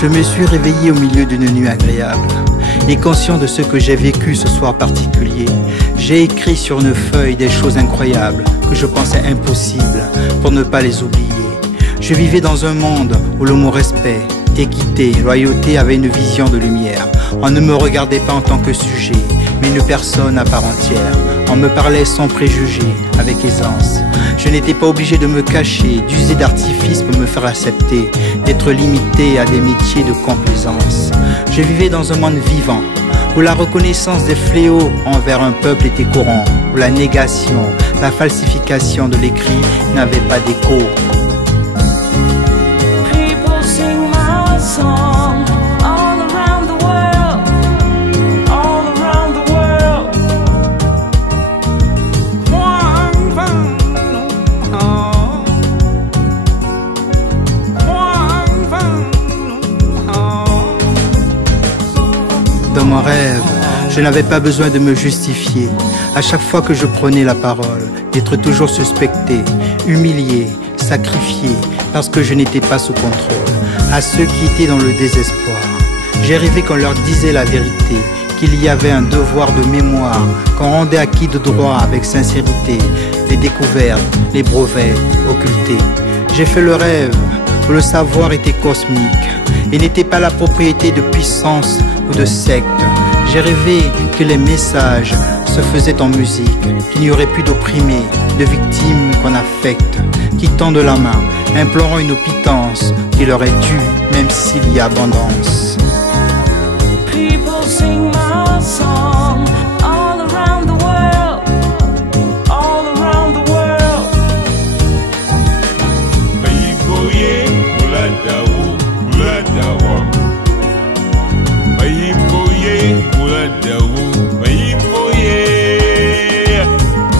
Je me suis réveillé au milieu d'une nuit agréable et conscient de ce que j'ai vécu ce soir particulier. J'ai écrit sur une feuille des choses incroyables que je pensais impossibles pour ne pas les oublier. Je vivais dans un monde où le mot respect, équité, loyauté avait une vision de lumière. On ne me regardait pas en tant que sujet, mais une personne à part entière. On me parlait sans préjugés, avec aisance. Je n'étais pas obligé de me cacher, d'user d'artifice pour me faire accepter, d'être limité à des métiers de complaisance. Je vivais dans un monde vivant, où la reconnaissance des fléaux envers un peuple était courant, où la négation, la falsification de l'écrit n'avait pas d'écho. Dans mon rêve, je n'avais pas besoin de me justifier. À chaque fois que je prenais la parole, d'être toujours suspecté, humilié, sacrifié, parce que je n'étais pas sous contrôle. À ceux qui étaient dans le désespoir, j'ai rêvé qu'on leur disait la vérité, qu'il y avait un devoir de mémoire, qu'on rendait acquis de droit avec sincérité, les découvertes, les brevets occultés. J'ai fait le rêve où le savoir était cosmique et n'était pas la propriété de puissance ou de secte. J'ai rêvé que les messages se faisaient en musique, qu'il n'y aurait plus d'opprimés, de victimes qu'on affecte, qui tendent la main, implorant une pitance qui leur est due, même s'il y a abondance. People sing my song all around the world, all around the world. Bayiboye, muladawu, muladawa. Bayiboye, muladawu, bayiboye.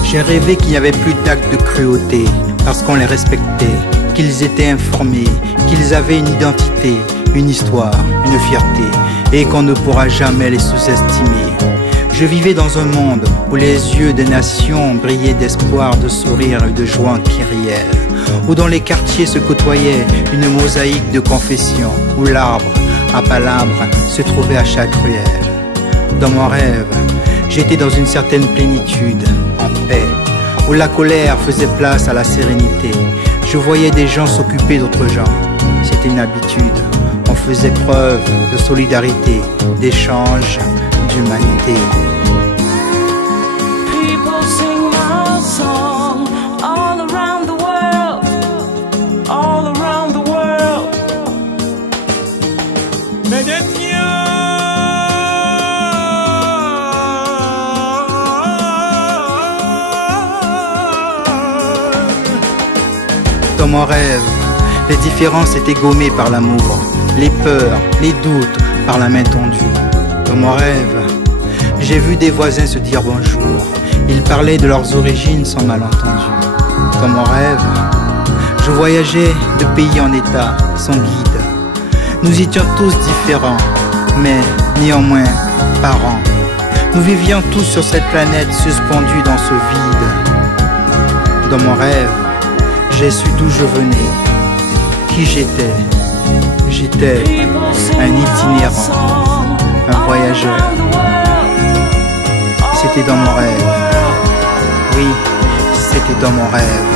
J'ai rêvé qu'il n'y avait plus d'actes de cruauté, parce qu'on les respectait, qu'ils étaient informés, qu'ils avaient une identité, une histoire, une fierté, et qu'on ne pourra jamais les sous-estimer. Je vivais dans un monde où les yeux des nations brillaient d'espoir, de sourire et de joie kyrielle, où dans les quartiers se côtoyait une mosaïque de confessions, où l'arbre à palabre se trouvait à chaque ruelle. Dans mon rêve, j'étais dans une certaine plénitude, en paix, où la colère faisait place à la sérénité. Je voyais des gens s'occuper d'autres gens, c'était une habitude. On faisait preuve de solidarité, d'échange, d'humanité. People sing my song all around the world, all around the world. Dans mon rêve, les différences étaient gommées par l'amour, les peurs, les doutes par la main tendue. Dans mon rêve, j'ai vu des voisins se dire bonjour. Ils parlaient de leurs origines sans malentendu. Dans mon rêve, je voyageais de pays en état, sans guide. Nous étions tous différents, mais néanmoins parents. Nous vivions tous sur cette planète suspendue dans ce vide. Dans mon rêve, j'ai su d'où je venais, qui j'étais. J'étais un itinérant, un voyageur. C'était dans mon rêve. Oui, c'était dans mon rêve.